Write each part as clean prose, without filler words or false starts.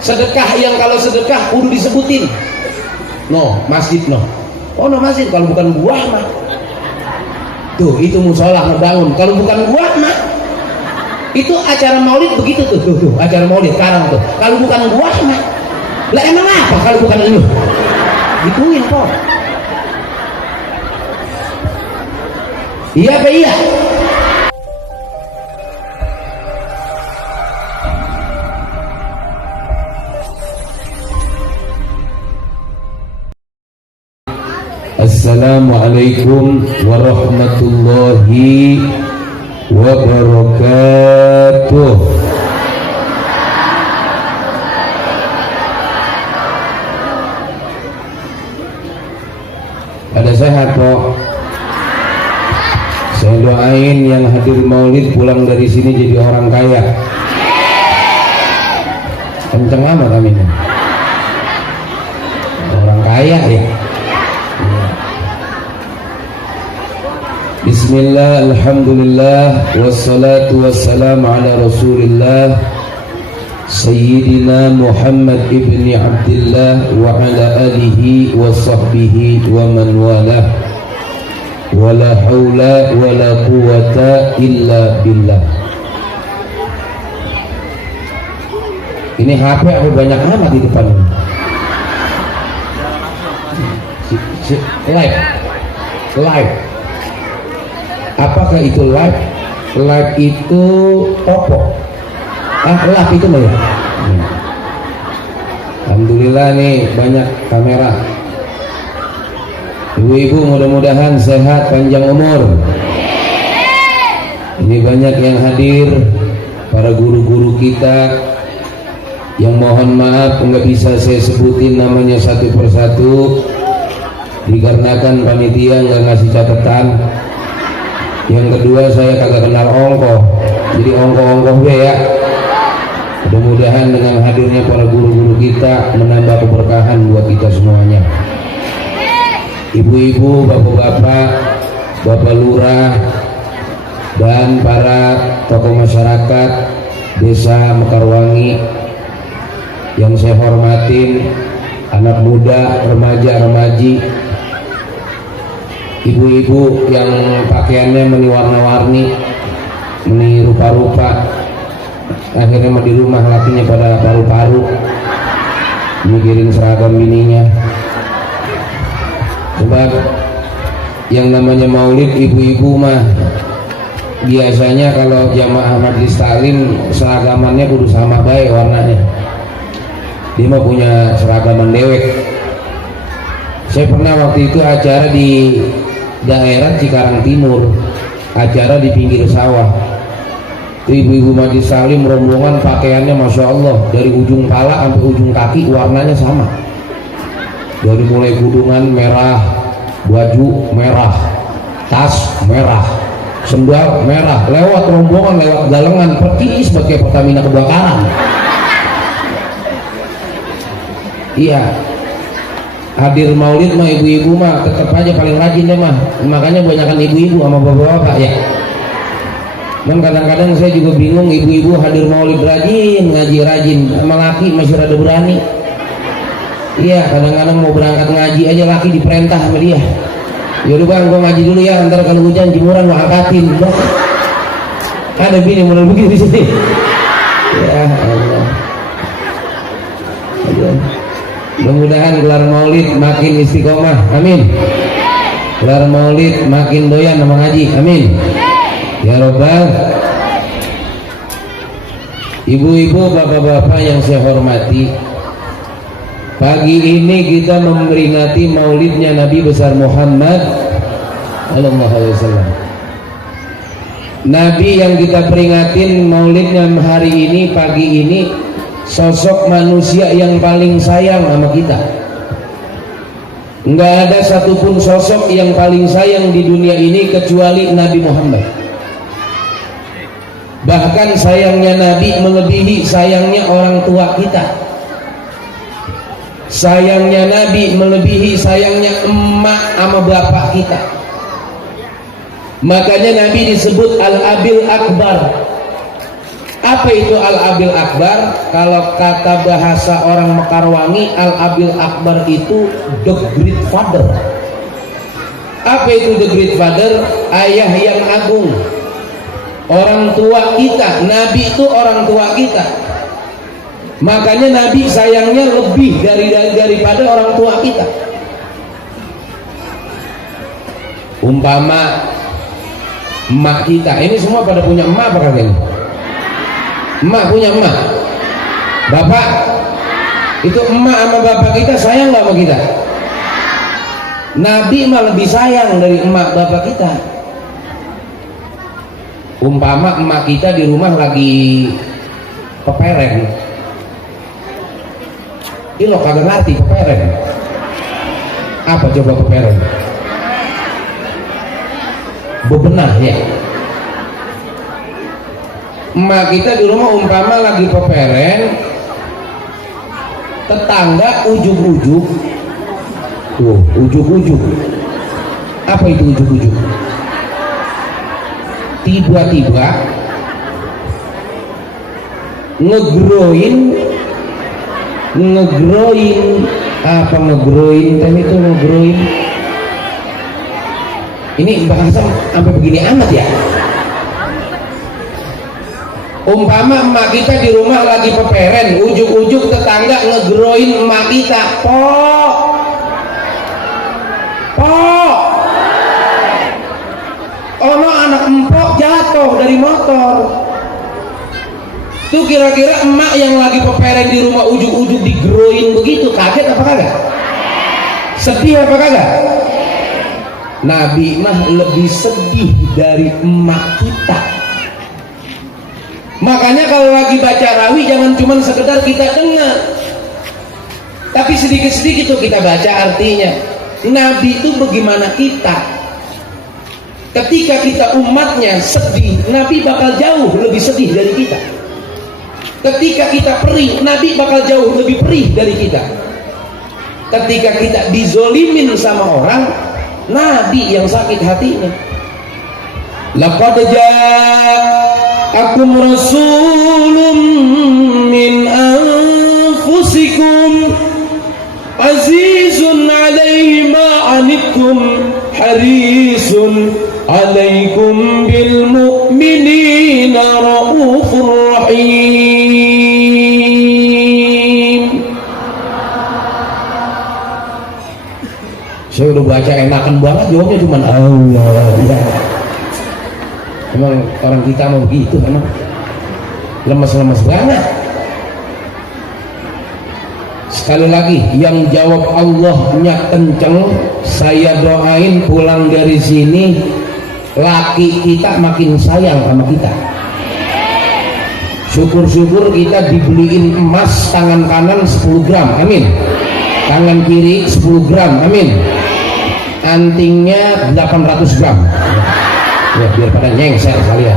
Sedekah yang kalau sedekah kudu disebutin. No, masjid no. Oh no masjid, kalau bukan gua mah. Tuh, itu musola ngebangun. Kalau bukan gua mah. Itu acara maulid begitu tuh, acara maulid sekarang tuh. Kalau bukan gua mah. Lah emang apa kalau bukan lu? Gituin kok. Iya apa iya? Assalamualaikum warahmatullahi wabarakatuh. Pada sehat kok. Saya doain yang hadir maulid pulang dari sini jadi orang kaya. Kenceng amat amin. Orang kaya ya. Bismillah, alhamdulillah, wassalatu wassalamu ala rasulillah Sayyidina Muhammad ibni Abdillah wa ala alihi wa sahbihi wa man walah. Wala hawla wala quwata illa billah. Ini HP apa banyak amat di depan ini? Live. Apakah itu live? Live itu toko. Live itu mah ya. Alhamdulillah nih banyak kamera. Ibu-ibu mudah-mudahan sehat panjang umur. Ini banyak yang hadir, para guru-guru kita yang mohon maaf nggak bisa saya sebutin namanya satu persatu dikarenakan panitia nggak ngasih catatan. Yang kedua saya kagak kenal ongkoh, jadi ongkoh-ongkoh ya. Mudah-mudahan dengan hadirnya para guru-guru kita menambah keberkahan buat kita semuanya. Ibu-ibu, bapak-bapak, bapak lurah, dan para tokoh masyarakat desa Mekarwangi yang saya hormatin, anak muda, remaja-remaji, ibu-ibu yang pakaiannya meni warna-warni, meni rupa-rupa, akhirnya mau di rumah lakinya pada paru-paru mikirin seragam bininya. Sebab yang namanya maulid ibu-ibu mah biasanya kalau jamaah majlis taklim seragamannya kudu sama baik warnanya. Dia mah punya seragaman dewek. Saya pernah waktu itu acara di daerah Cikarang Timur, acara di pinggir sawah. Ibu-ibu majlis taklim rombongan pakaiannya masya Allah dari ujung pala sampai ujung kaki warnanya sama. Dari mulai kudungan merah, baju merah, tas merah, sendal merah, lewat rombongan, lewat galengan percis sebagai Pertamina kebakaran. Iya, hadir maulid mah ibu-ibu mah tetap aja paling rajin deh mah. Makanya banyakan ibu-ibu sama bapak-bapak ya. Dan kadang-kadang saya juga bingung, ibu-ibu hadir maulid rajin, ngaji rajin, sama laki masih rada berani. Iya, kadang-kadang mau berangkat ngaji aja laki diperintah sama dia. Yaudah bang, gua ngaji dulu ya, ntar kalau hujan jemuran gua angkatin. Udah. Ada bini model begitu di sini. Ya Allah. Mudah-mudahan gelar maulid makin istiqomah, amin. Gelar maulid makin doyan sama ngaji, amin. Ya Rabbal. Ibu-ibu, bapak-bapak yang saya hormati, pagi ini kita memperingati maulidnya Nabi besar Muhammad sallallahu alaihi wasallam. Nabi yang kita peringatin maulidnya hari ini, pagi ini, sosok manusia yang paling sayang sama kita. Nggak ada satupun sosok yang paling sayang di dunia ini kecuali Nabi Muhammad. Bahkan sayangnya Nabi melebihi sayangnya orang tua kita. Sayangnya Nabi melebihi sayangnya emak sama bapak kita. Makanya Nabi disebut Al-Abil Akbar. Apa itu Al-Abil Akbar? Kalau kata bahasa orang Mekarwangi, Al-Abil Akbar itu the great father. Apa itu the great father? Ayah yang agung, orang tua kita. Nabi itu orang tua kita, makanya Nabi sayangnya lebih daripada orang tua kita. Umpama emak kita, ini semua pada punya emak apa kagak ini? Emak punya emak, bapak itu emak sama bapak kita sayang nggak sama kita? Nabi mah lebih sayang dari emak bapak kita. Umpama emak kita di rumah lagi peperen, ini lo kagak ngerti peperen apa? Coba peperen, bebenah ya. Emak kita di rumah umpama lagi peperen, tetangga ujuk-ujuk, ujuk-ujuk. Apa itu ujuk-ujuk? Tiba-tiba ngegroin, apa ngegroin? Kan itu ngegroin. Ini bahasa sampai begini amat ya. Umpama emak kita di rumah lagi peperen, ujuk-ujuk tetangga ngegroin emak kita, pok, ono anak empok jatuh dari motor. Tuh kira-kira emak yang lagi peperen di rumah ujuk-ujuk digroin begitu, kaget apa kagak? Sedih apa kagak? Nabi mah lebih sedih dari emak kita. Makanya kalau lagi baca rawi jangan cuma sekedar kita dengar, tapi sedikit-sedikit tuh kita baca artinya. Nabi itu bagaimana kita? Ketika kita umatnya sedih, Nabi bakal jauh lebih sedih dari kita. Ketika kita perih, Nabi bakal jauh lebih perih dari kita. Ketika kita dizolimin sama orang, Nabi yang sakit hatinya. Laqad ja'akum rasulun min anfusikum azizun 'alaihi ma 'anittum harisun 'alaikum bil mu'minina raufur rahim. Saya udah baca enakan banget, jawabnya cuma Allah ya. Emang orang kita mau begitu, emang lemes-lemes banget. Sekali lagi, yang jawab Allahnya kenceng, saya doain pulang dari sini laki kita makin sayang sama kita. Syukur-syukur kita dibeliin emas tangan kanan 10 gram, amin. Tangan kiri 10 gram, amin. Antingnya 800 gram. Ya, biar pada nyengser kalian.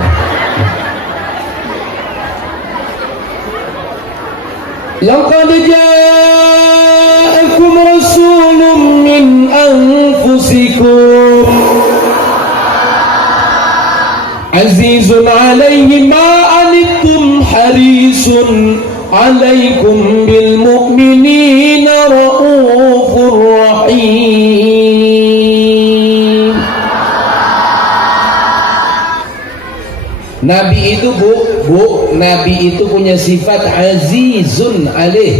Laqad ja'akum rasulun min anfusikum azizun 'alaihi ma 'anittum harisun 'alaikum bil mu'minina raufur rahim. Nabi itu Nabi itu punya sifat azizun alaih.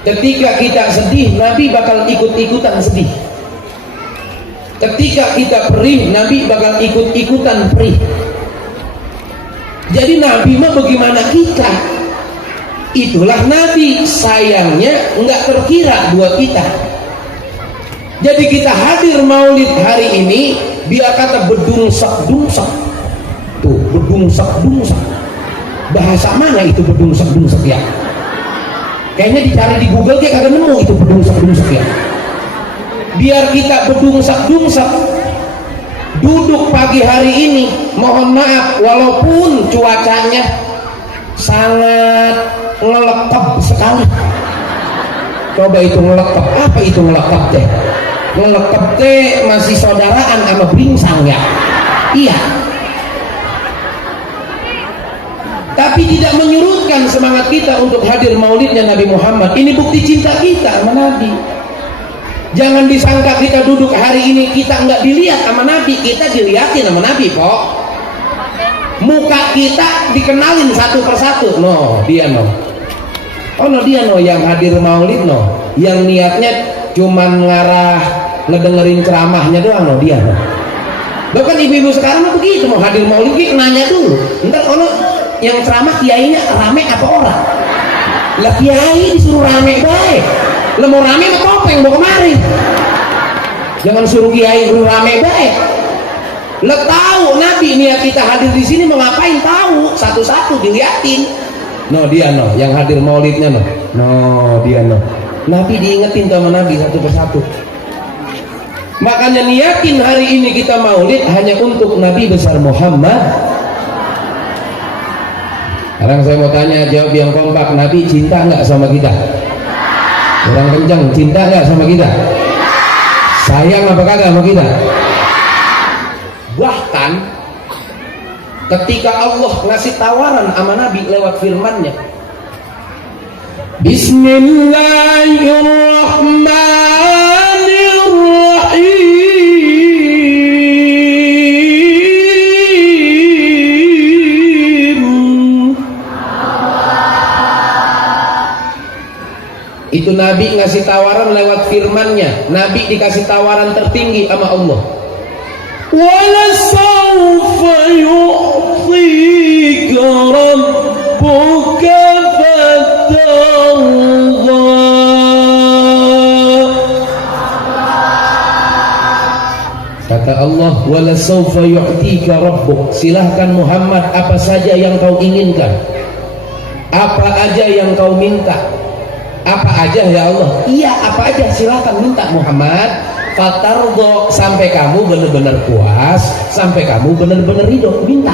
Ketika kita sedih, Nabi bakal ikut-ikutan sedih. Ketika kita perih, Nabi bakal ikut-ikutan perih. Jadi Nabi mah bagaimana kita? Itulah Nabi, sayangnya nggak terkira buat kita. Jadi kita hadir maulid hari ini, biar kata bedungsak-dungsak. Tuh, bedungsak-dungsak. Bahasa mana itu bedungsak-dungsak ya? Kayaknya dicari di Google kayak kagak nemu itu bedungsak-dungsak ya. Biar kita bedungsak-dungsak. Duduk pagi hari ini, mohon maaf, walaupun cuacanya sangat ngelekep sekali. Coba itu ngelekep, apa itu ngelekep teh? Ngelekep teh masih saudaraan sama bringsang ya? Iya. tapi tidak menyurutkan semangat kita untuk hadir maulidnya Nabi Muhammad. Ini bukti cinta kita sama Nabi. Jangan disangka kita duduk hari ini kita nggak dilihat sama Nabi, kita dilihatin sama Nabi kok. Muka kita dikenalin satu persatu. No, dia no. Oh no, dia no yang hadir maulid no. Yang niatnya cuman ngarah ngedengerin ceramahnya doang no, dia no. Bahkan ibu-ibu sekarang mah begitu, mau hadir maulid nanya dulu. Ntar kalau yang ceramah kiainya rame apa orang? Lah kiai disuruh rame baik. Lah mau rame mah topeng mau kemari. Jangan suruh kiai rame baik. Lah tahu Nabi niat kita hadir di sini mau ngapain, tahu satu-satu diliatin. No dia no yang hadir maulidnya no. No dia no. Nabi diingetin sama Nabi satu persatu. Makanya niatin hari ini kita maulid hanya untuk Nabi besar Muhammad. Sekarang saya mau tanya, jawab yang kompak. Nabi cinta nggak sama kita? Orang kencang, cinta nggak sama kita? Sayang apa kagak sama kita? Bahkan ketika Allah ngasih tawaran sama Nabi lewat firman-Nya, Bismillahirrahmanirrahim. Itu Nabi ngasih tawaran lewat firman-Nya. Nabi dikasih tawaran tertinggi sama Allah. Wala sawfa yu'tika rabbuka fatarda. Kata Allah, wala sawfa yu'tika rabbuk. Silahkan Muhammad apa saja yang kau inginkan, apa aja yang kau minta. Apa aja ya Allah? Iya apa aja silahkan minta Muhammad. Fatardo, sampai kamu benar-benar puas, sampai kamu benar-benar ridho, minta.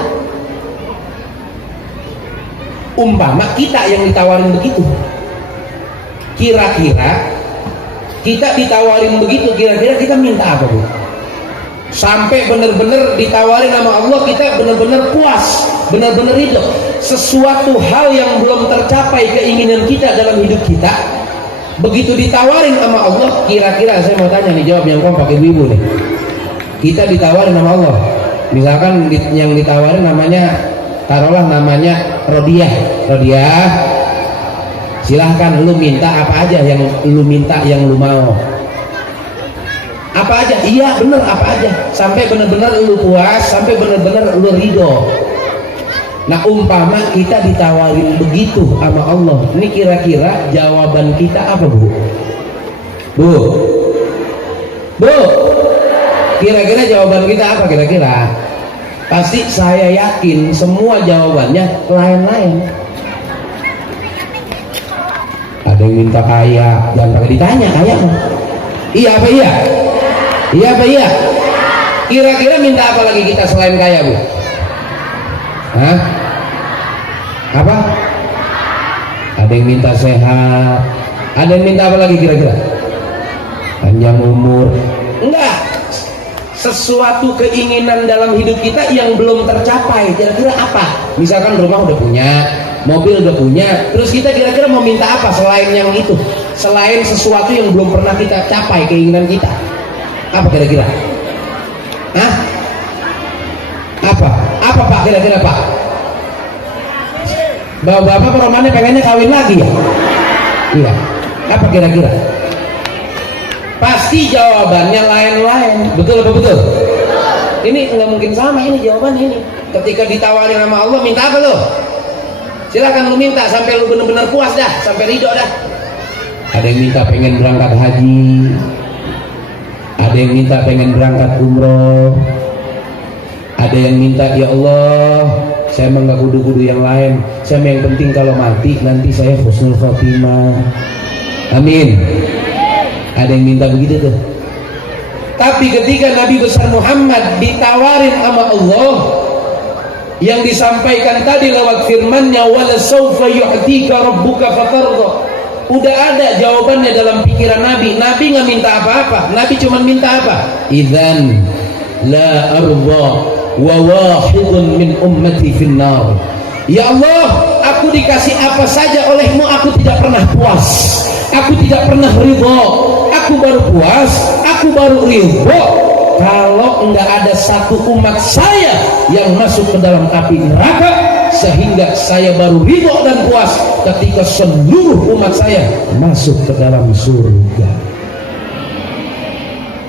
Umpama kita yang ditawarin begitu, kira-kira kita ditawarin begitu, kira-kira kita minta apa Bu? Sampai benar-benar ditawarin sama Allah kita benar-benar puas, benar-benar ridho. Sesuatu hal yang belum tercapai keinginan kita dalam hidup kita, begitu ditawarin sama Allah, kira-kira saya mau tanya nih, jawab yang kompak ibu-ibu nih. Kita ditawarin sama Allah, misalkan yang ditawarin namanya, taruhlah namanya Rodiah. Rodiah, silahkan lu minta apa aja yang lu minta, yang lu mau. Apa aja? Iya bener apa aja, sampai benar-benar lu puas, sampai benar-benar lu ridho. Nah umpama kita ditawarin begitu sama Allah, ini kira-kira jawaban kita apa Bu? Bu? Bu? Kira-kira jawaban kita apa kira-kira? Pasti saya yakin semua jawabannya lain-lain. Ada yang minta kaya, jangan pakai ditanya kaya mah. Iya apa iya? Iya apa iya? Kira-kira minta apa lagi kita selain kaya Bu? Hah? Apa? Ada yang minta sehat, ada yang minta apa lagi kira-kira? Panjang umur. Enggak, sesuatu keinginan dalam hidup kita yang belum tercapai, kira-kira apa? Misalkan rumah udah punya, mobil udah punya, terus kita kira-kira mau minta apa selain yang itu? Selain sesuatu yang belum pernah kita capai keinginan kita, apa kira-kira? Hah? Apa Pak kira-kira Pak? Bapak romannya pengennya kawin lagi ya? Iya. Apa kira-kira? Pasti jawabannya lain-lain. Betul apa betul? Ini nggak mungkin sama ini jawabannya ini. Ketika ditawarin sama Allah, minta apa lo? Silakan lu minta sampai lu benar-benar puas dah, sampai ridho dah. Ada yang minta pengen berangkat haji, ada yang minta pengen berangkat umroh, ada yang minta ya Allah, saya emang gak kudu-kudu yang lain, saya yang penting kalau mati nanti saya husnul khotimah, amin. Ada yang minta begitu tuh. Tapi ketika Nabi besar Muhammad ditawarin sama Allah, yang disampaikan tadi lewat firman-Nya, wala sawfa yu'tika rabbuka fatarda, udah ada jawabannya dalam pikiran Nabi. Nabi nggak minta apa-apa, Nabi cuma minta apa? Idzan la arda wa wahidun min ummati finnar. Ya Allah, aku dikasih apa saja olehmu, aku tidak pernah puas, aku tidak pernah ridho. Aku baru puas, aku baru ridho kalau enggak ada satu umat saya yang masuk ke dalam api neraka, sehingga saya baru ridho dan puas ketika seluruh umat saya masuk ke dalam surga.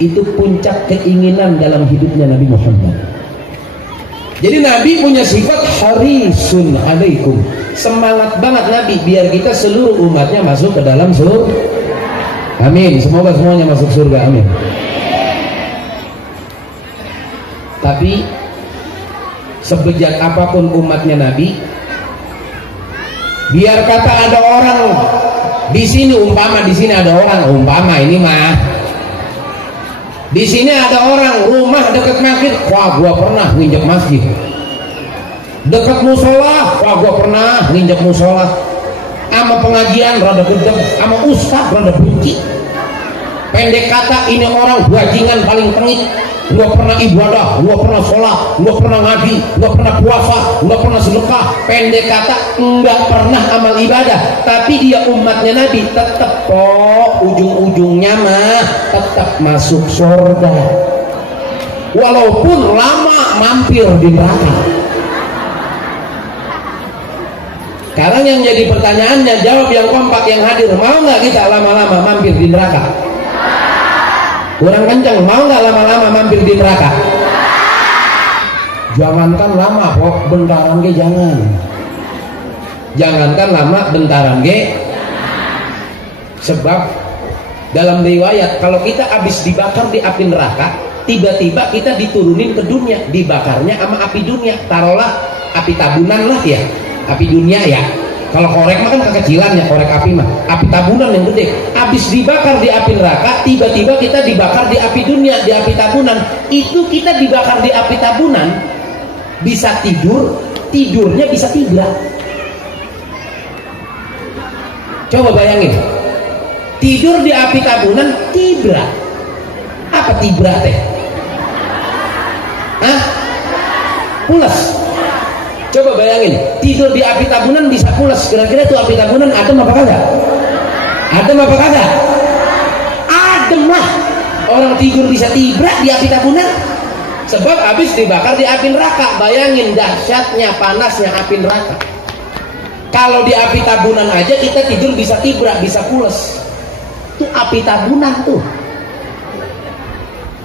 Itu puncak keinginan dalam hidupnya Nabi Muhammad. Jadi Nabi punya sifat harisun alaikum, semangat banget Nabi biar kita seluruh umatnya masuk ke dalam surga. Amin, semoga semuanya masuk surga, amin. Tapi sebejat apapun umatnya Nabi, biar kata ada orang di sini, umpama di sini ada orang, umpama ini mah di sini ada orang rumah dekat masjid, wah gua pernah nginjek masjid. Dekat musola, wah gua pernah nginjek musola. Sama pengajian rada gedeg, sama ustaz rada benci. Pendek kata ini orang bajingan paling tengik. Gua pernah ibadah, gua pernah sholat, gua pernah ngaji, gua pernah puasa, gua pernah sedekah. Pendek kata enggak pernah amal ibadah, tapi dia umatnya Nabi tetap kok ujung-ujungnya mah tetap masuk surga, walaupun lama mampir di neraka. Sekarang yang jadi pertanyaannya, jawab yang kompak yang hadir, mau nggak kita lama-lama mampir di neraka? Kurang kencang, mau nggak lama-lama mampir di neraka? Jangankan lama kok, bentaran ge jangan. Jangankan lama, bentaran ge. Sebab dalam riwayat kalau kita habis dibakar di api neraka, tiba-tiba kita diturunin ke dunia, dibakarnya sama api dunia. Taruhlah api tabunan lah ya, api dunia ya. Kalau korek mah kan kekecilan ya, korek api mah. Api tabunan yang gede. Habis dibakar di api neraka, tiba-tiba kita dibakar di api dunia, di api tabunan. Itu kita dibakar di api tabunan, bisa tidur, tidurnya bisa tibra. Coba bayangin, tidur di api tabunan, tibra. Apa tibra teh? Hah? Pulas. Coba bayangin, tidur di api tabunan bisa pulas. Kira-kira itu api tabunan adem apa kagak? Adem apa kagak? Adem lah. Orang tidur bisa tibra di api tabunan. Sebab habis dibakar di api neraka. Bayangin dahsyatnya, panasnya api neraka. Kalau di api tabunan aja kita tidur bisa tibra, bisa pulas. Itu api tabunan tuh.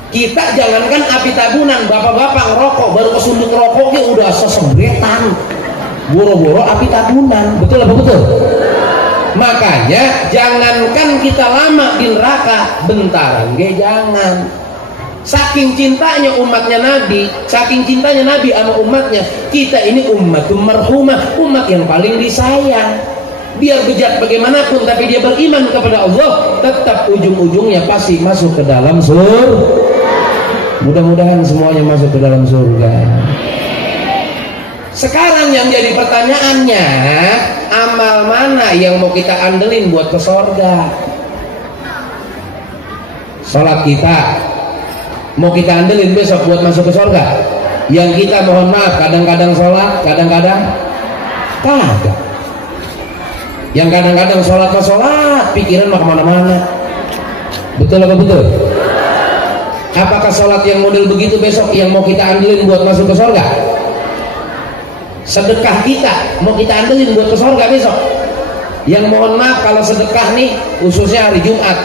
Kita jangankan api tabunan, bapak-bapak ngerokok baru kesunduk rokoknya udah sesembretan, boro-boro api tabunan. Betul apa betul? Makanya jangankan kita lama di neraka, bentaran ge jangan. Saking cintanya umatnya Nabi, saking cintanya Nabi sama umatnya, kita ini ummatum marhumah, umat yang paling disayang. Biar bejat bagaimanapun, tapi dia beriman kepada Allah, tetap ujung-ujungnya pasti masuk ke dalam surga. Mudah-mudahan semuanya masuk ke dalam surga. Sekarang yang jadi pertanyaannya, amal mana yang mau kita andelin buat ke surga? Sholat kita mau kita andelin besok buat masuk ke surga? Yang kita mohon maaf kadang-kadang sholat, kadang-kadang kagak. Yang kadang-kadang sholat ke sholat, pikiran mah kemana-mana. Betul apa betul? Apakah sholat yang model begitu besok yang mau kita andelin buat masuk ke surga? Sedekah kita mau kita andelin buat ke surga besok? Yang mohon maaf kalau sedekah nih khususnya hari Jumat,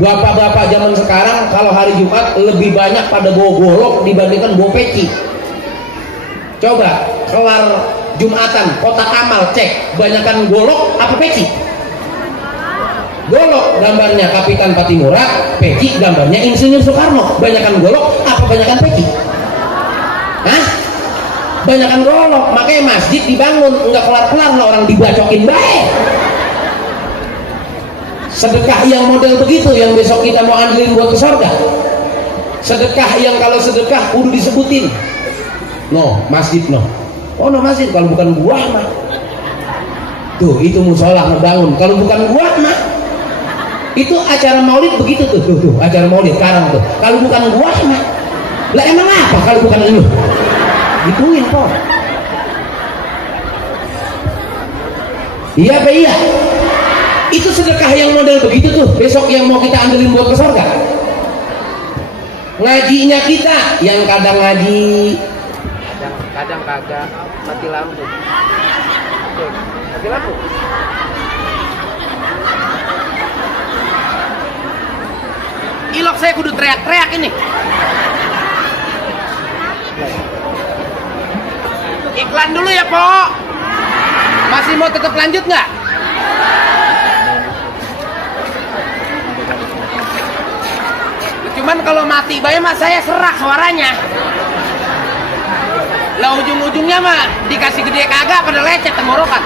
bapak-bapak zaman sekarang kalau hari Jumat lebih banyak pada bawa golok dibandingkan bawa peci. Coba kelar Jumatan kotak amal cek, banyakan golok apa peci? Golok gambarnya Kapitan Patimura, peci gambarnya Insinyur Soekarno. Banyakan golok apa banyakan peci? Hah? Banyakan golok. Makanya masjid dibangun nggak kelar-kelar lah orang dibacokin baik. Sedekah yang model begitu yang besok kita mau andelin buat ke surga. Sedekah yang kalau sedekah kudu disebutin. No, masjid no. Oh no masjid, kalau bukan gua mah. Tuh itu musola ngebangun. Kalau bukan gua mah itu acara maulid begitu tuh, acara maulid sekarang tuh. Kalau bukan gua mah, lah emang apa kalau bukan lu? Gituin kok. Iya apa iya? Itu sedekah yang model begitu tuh besok yang mau kita andelin buat ke surga. Ngajinya kita yang kadang ngaji, kadang kagak, mati lampu. Oke, mati lampu. Ilok saya kudu teriak-teriak ini. Iklan dulu ya, Po. Masih mau tetap lanjut nggak? Cuman kalau mati bae mah saya serak suaranya. Lah ujung-ujungnya mah dikasih gede kagak pada lecet tenggorokan.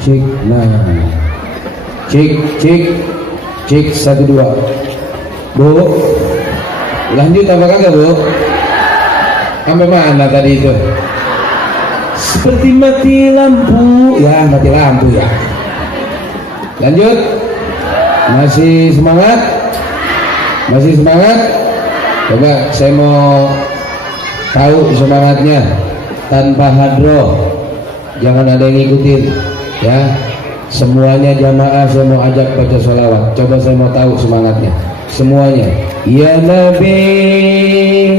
Cek nah cek 1 2 Bu lanjut apa kagak Bu? Sampai mana tadi itu? Seperti mati lampu ya, mati lampu ya. Lanjut, masih semangat? Masih semangat? Coba saya mau tahu semangatnya tanpa hadroh, jangan ada yang ngikutin ya. Semuanya jamaah saya mau ajak baca sholawat. Coba saya mau tahu semangatnya semuanya. Ya Nabi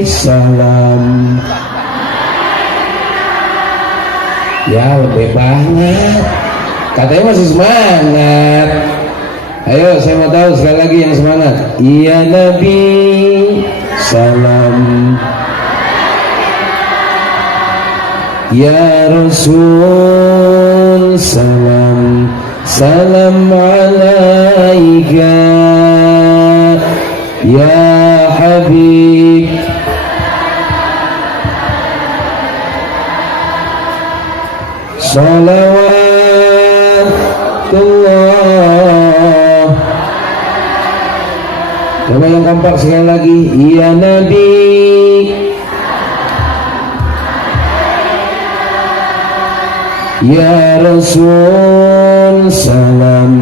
salam. Ya lebih banget. Katanya masih semangat. Ayo saya mau tahu sekali lagi yang semangat. Ya Nabi salam. Ya Rasul salam. Salam alaika ya Habib. Salawatullah. Coba yang kompak sekali lagi. Ya Nabi ya Rasul salam.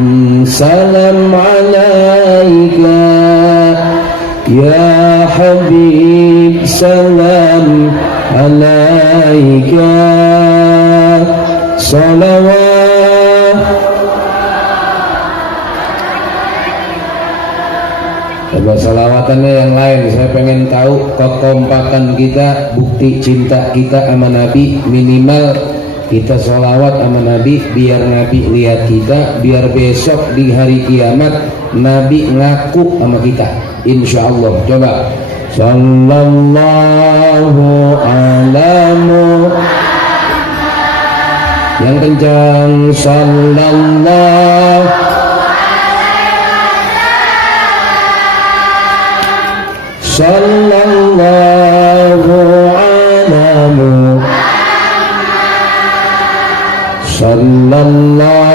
Salam alaika ya Habib. Salam alaika. Salawat. Coba salawatannya yang lain. Saya pengen tahu kekompakan kita, bukti cinta kita sama Nabi. Minimal kita sholawat sama Nabi, biar Nabi lihat kita, biar besok di hari kiamat Nabi ngaku sama kita, insya Allah. Coba sallallahu alaihi yang kencang. Sallallahu sallallahu alaihi sallallahu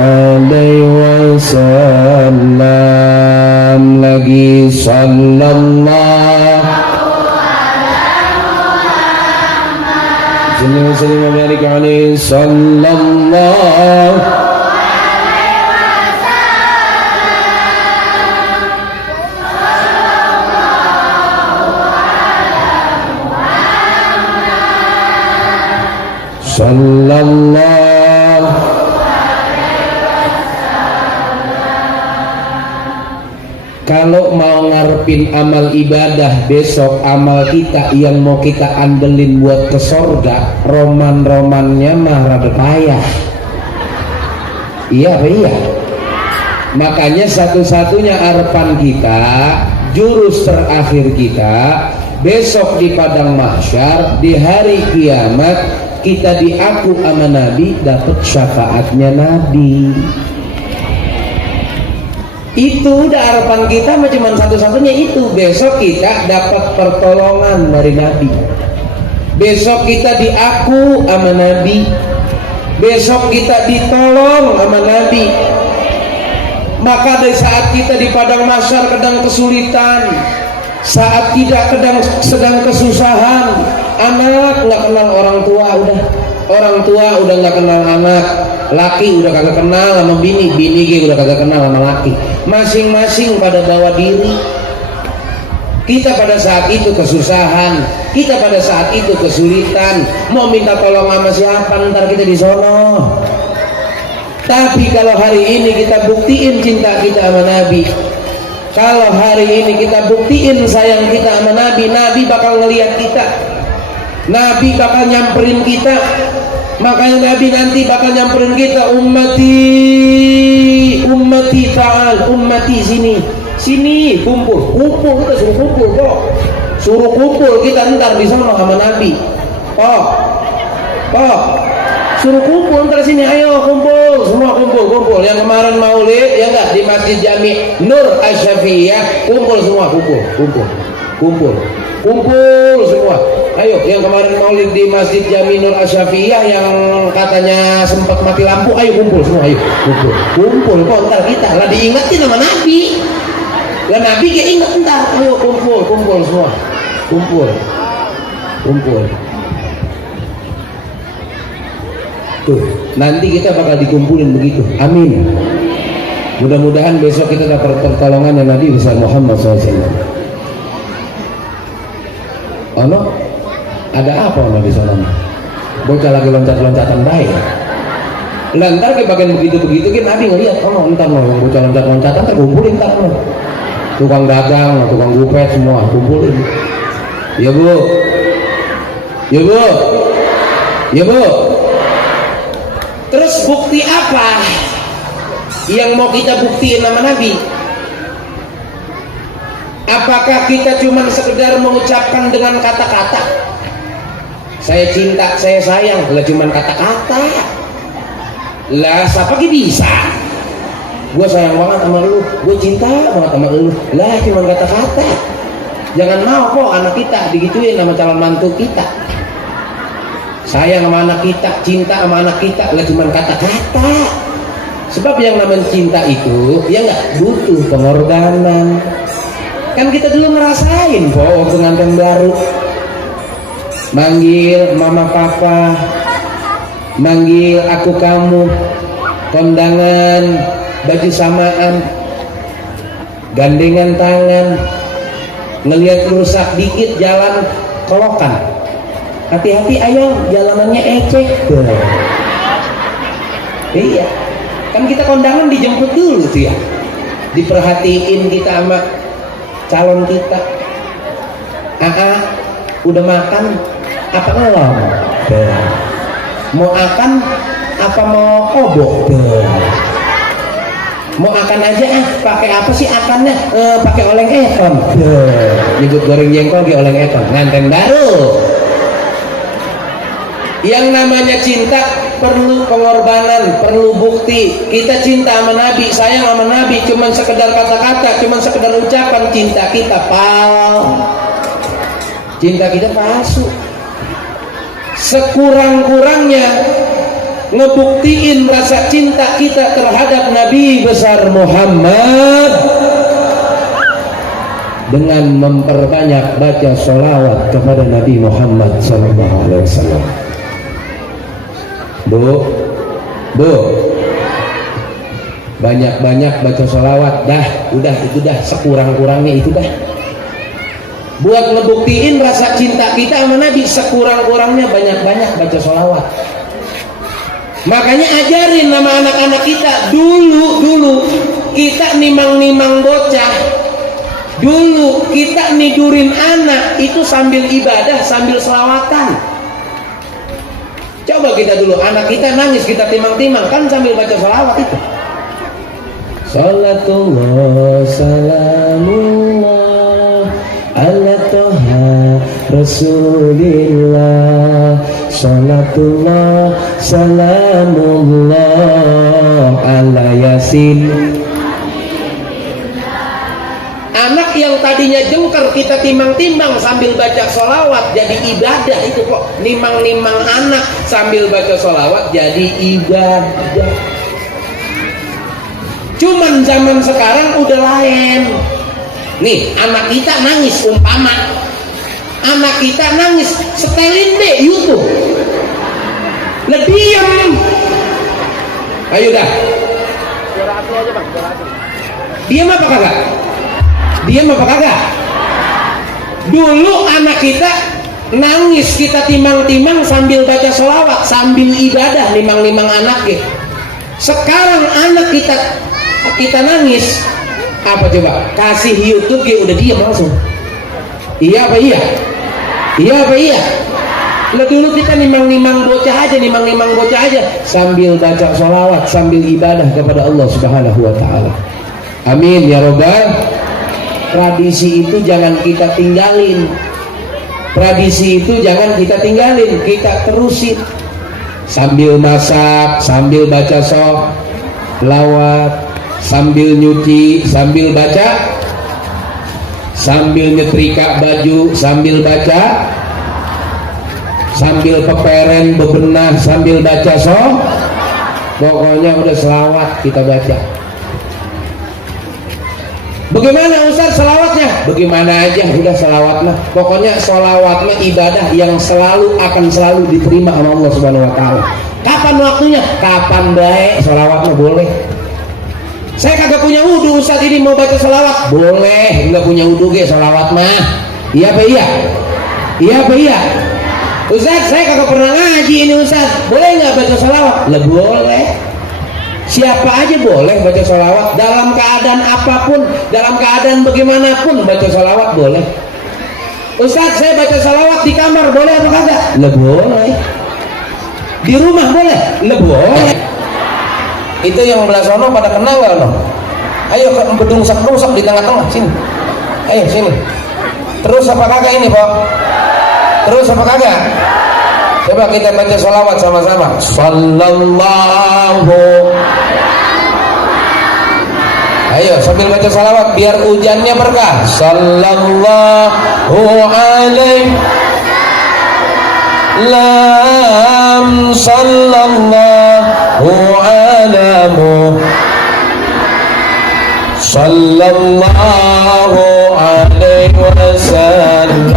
alaihi wasallam. Lagi sallallahu Sallallahu alaihi sallallahu sallallahu. Kalau mau ngarepin amal ibadah besok, amal kita yang mau kita andelin buat ke sorga, roman-romannya mah rada payah. Iya apa iya? Makanya satu-satunya harapan kita, jurus terakhir kita, besok di padang mahsyar, di hari kiamat, kita diaku sama Nabi, dapat syafaatnya Nabi. Itu udah harapan kita, cuma satu-satunya itu. Besok kita dapat pertolongan dari Nabi. Besok kita diaku sama Nabi. Besok kita ditolong sama Nabi. Maka dari saat kita di padang mahsyar sedang kesulitan, saat tidak sedang kesusahan, anak nggak kenal orang tua, udah nggak kenal anak, laki udah kagak kenal sama bini, bini udah kagak kenal sama laki, masing-masing pada bawa diri. Kita pada saat itu kesusahan, kita pada saat itu kesulitan, mau minta tolong sama siapa, ntar kita di sono. Tapi kalau hari ini kita buktiin cinta kita sama Nabi, kalau hari ini kita buktiin sayang kita sama Nabi, Nabi bakal ngelihat kita, Nabi bakal nyamperin kita. Makanya Nabi nanti bakal nyamperin kita, ummati, ummati ta'al, ummati sini, kumpul, kita suruh kumpul kok, suruh kumpul kita ntar di sana sama Nabi. Suruh kumpul ntar sini, ayo kumpul, semua kumpul. Yang kemarin maulid ya enggak di Masjid Jami Nur Asy-Syafi'iyah, kumpul semua, kumpul semua. Ayo, yang kemarin maulid di Masjid Jami Nur Asy-Syafi'iyah yang katanya sempat mati lampu, ayo kumpul semua, ayo kumpul kok ntar kita lah diingetin sama Nabi. Ya Nabi gak ingat ntar, ayo kumpul semua, kumpul. Tuh, nanti kita bakal dikumpulin begitu. Amin. Mudah-mudahan besok kita dapat pertolongan yang Nabi besar Muhammad SAW. Ono, ada apa ono di sana? Bocah lagi loncat-loncatan baik. Lantar ke bagian begitu kan Nabi ngeliat, entar bocah loncat-loncatan terkumpulin entar tukang dagang, tukang gupet semua kumpulin. Ya bu. Terus bukti apa yang mau kita buktiin sama Nabi? Apakah kita cuma sekedar mengucapkan dengan kata-kata? Saya cinta, saya sayang, lah cuma kata-kata. Lah siapa ki bisa? Gue sayang banget sama lu, gue cinta banget sama lu, lah cuma kata-kata. Jangan mau kok anak kita digituin sama calon mantu kita. Sayang sama anak kita, cinta sama anak kita, lah cuma kata-kata. Sebab yang namanya cinta itu ya nggak butuh pengorbanan. Kan kita dulu ngerasain kok waktu nganten baru, manggil mama papa, manggil aku kamu, kondangan, baju samaan, gandengan tangan, ngelihat rusak dikit jalan kelokan, hati-hati ayang jalanannya ecek. Iya, kan kita kondangan dijemput dulu tuh ya, diperhatiin kita sama calon kita. Udah makan apa belum? Mau akan apa mau obok? Mau akan aja pakai apa sih akannya? Pakai oleng ekon. Nyebut goreng jengkol di oleng ekon. Nganten baru. Yang namanya cinta perlu pengorbanan, perlu bukti. Kita cinta sama Nabi, sayang sama Nabi, cuman sekedar kata-kata, cuman sekedar ucapan, cinta kita cinta kita palsu. Sekurang-kurangnya ngebuktiin rasa cinta kita terhadap Nabi besar Muhammad dengan memperbanyak baca sholawat kepada Nabi Muhammad SAW. Bu, banyak-banyak baca sholawat, udah itu sekurang-kurangnya itu buat ngebuktiin rasa cinta kita sama Nabi, sekurang-kurangnya banyak-banyak baca sholawat. Makanya ajarin nama anak-anak kita dulu kita nimang-nimang bocah, dulu kita nidurin anak itu sambil ibadah, sambil selawatan. Coba kita dulu, anak kita nangis kita timang-timang kan sambil baca sholawat itu. Salatullah salamullah ala toha rasulillah, salatullah salamullah ala yasin. Anak yang tadinya jengker kita timang-timang sambil baca sholawat jadi ibadah itu kok. Nimang-nimang anak sambil baca sholawat jadi ibadah. Cuman zaman sekarang udah lain. Nih anak kita nangis, umpama anak kita nangis, setelin deh YouTube. Lah diem. Ayo dah. Diam apa kagak? Diam apa kagak? Dulu anak kita nangis, kita timang-timang sambil baca sholawat, sambil ibadah, nimang-nimang anaknya. Sekarang anak kita nangis, apa coba? Kasih YouTube ya udah diam langsung. Iya apa iya? Iya apa iya? Lah dulu kita nimang-nimang bocah aja sambil baca sholawat, sambil ibadah kepada Allah Subhanahu wa taala. Amin ya robbal. Tradisi itu jangan kita tinggalin. Tradisi itu jangan kita tinggalin, kita terusin. Sambil masak, sambil baca sholawat, sambil nyuci, sambil baca, sambil nyetrika baju, sambil baca, sambil peperen bebenah, sambil baca pokoknya udah selawat kita baca. Bagaimana Ustaz selawatnya? Bagaimana aja udah selawat mah. Pokoknya selawat mah ibadah yang akan selalu diterima sama Allah Subhanahu wa taala. Kapan waktunya? Kapan baik selawat mah boleh. Saya kagak punya wudu Ustaz, ini mau baca selawat? Boleh, enggak punya wudu ge selawat mah. Iya apa iya? Iya apa iya? Ustaz, saya kagak pernah ngaji ini Ustaz, boleh nggak baca sholawat? Lah boleh. Siapa aja boleh baca sholawat, dalam keadaan apapun, dalam keadaan bagaimanapun baca sholawat boleh. Ustaz, saya baca sholawat di kamar boleh apa kagak? Lah boleh. Di rumah boleh? Lah boleh. Itu yang belah sono pada kenal nggak no? Ayo bedungsak di tengah-tengah sini. Ayo sini. Terus apa kagak ini Pak? Terus apa kagak? Coba kita baca sholawat sama-sama. Sallallahu. Ayo sambil baca sholawat biar hujannya berkah. Sallallahu alaihi lam sallallahu alamu sallallahu alaihi wasallam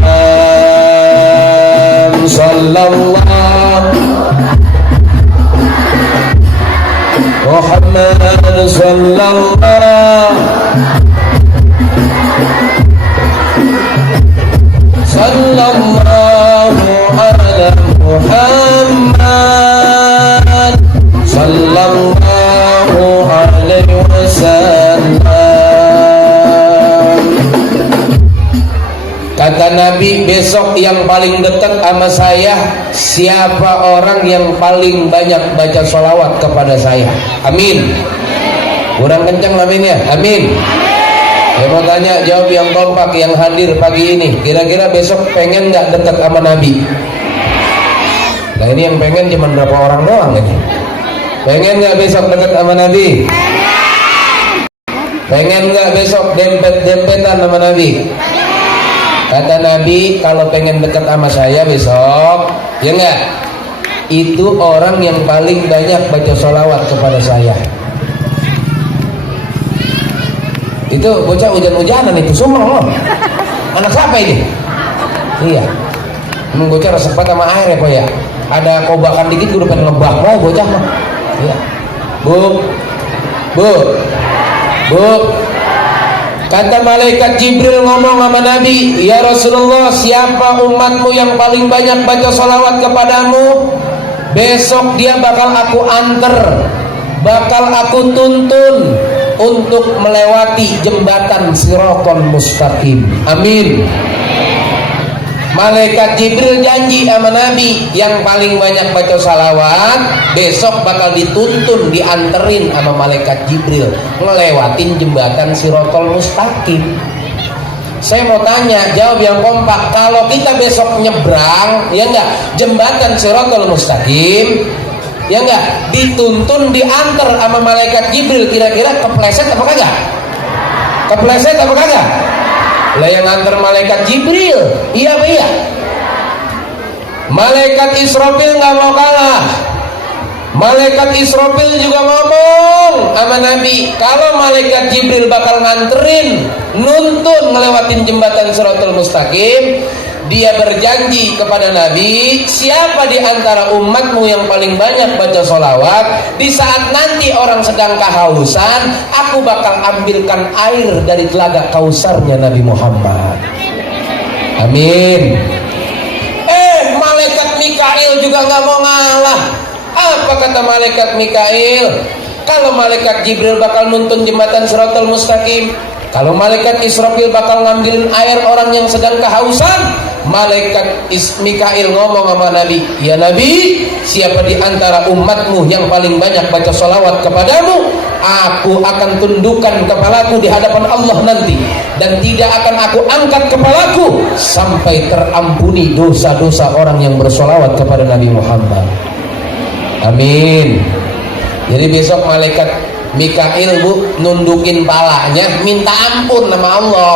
sallallahu Muhammad sallallahu ala Muhammad sallallahu alaihi wasallam. Kata Nabi, besok yang paling dekat sama saya siapa orang yang paling banyak baca sholawat kepada saya. Amin. Kurang kencang aminnya. Amin. Saya mau tanya, jawab yang kompak yang hadir pagi ini. Kira-kira besok pengen nggak dekat sama Nabi? Nah ini yang pengen cuma berapa orang doang ini. Pengen nggak besok dekat sama Nabi? Pengen nggak besok dempet-dempetan sama Nabi? Kata Nabi, kalau pengen dekat sama saya besok, ya enggak? Itu orang yang paling banyak baca sholawat kepada saya. Itu bocah hujan-hujanan itu semua loh. Anak siapa ini? Iya. Emang bocah resepat sama air ya Pak ya? Ada kobakan dikit udah pengen ngebak lah bocah mah. Iya. Bu. Kata malaikat Jibril ngomong sama Nabi, ya Rasulullah, siapa umatmu yang paling banyak baca sholawat kepadamu? Besok dia bakal aku anter, bakal aku tuntun untuk melewati jembatan Shiratal Mustaqim. Amin. Malaikat Jibril janji sama Nabi, yang paling banyak baca salawat besok bakal dituntun, dianterin sama malaikat Jibril ngelewatin jembatan Shiratal Mustaqim. Saya mau tanya, jawab yang kompak. Kalau kita besok nyebrang, ya enggak, jembatan Shiratal Mustaqim, ya enggak, dituntun, diantar sama malaikat Jibril, kira-kira kepleset apa kagak? Kepleset apa kagak? Lah yang antar malaikat Jibril, iya apa iya? Malaikat Israfil nggak mau kalah. Malaikat Israfil juga ngomong sama Nabi, kalau malaikat Jibril bakal nganterin, nuntun ngelewatin jembatan Shiratal Mustaqim, Dia berjanji kepada Nabi, siapa di antara umatmu yang paling banyak baca sholawat, di saat nanti orang sedang kehausan, aku bakal ambilkan air dari telaga kausarnya Nabi Muhammad. Amin. Malaikat Mikail juga nggak mau ngalah. Apa kata malaikat Mikail? Kalau malaikat Jibril bakal nuntun jembatan Shiratal Mustaqim, kalau malaikat Israfil bakal ngambilin air orang yang sedang kehausan, malaikat Mikail ngomong sama Nabi, ya Nabi, siapa di antara umatmu yang paling banyak baca sholawat kepadamu, aku akan tundukkan kepalaku di hadapan Allah nanti, dan tidak akan aku angkat kepalaku sampai terampuni dosa-dosa orang yang bersholawat kepada Nabi Muhammad. Amin. Jadi besok malaikat Mikail nundukin palanya, minta ampun nama Allah.